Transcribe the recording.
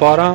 12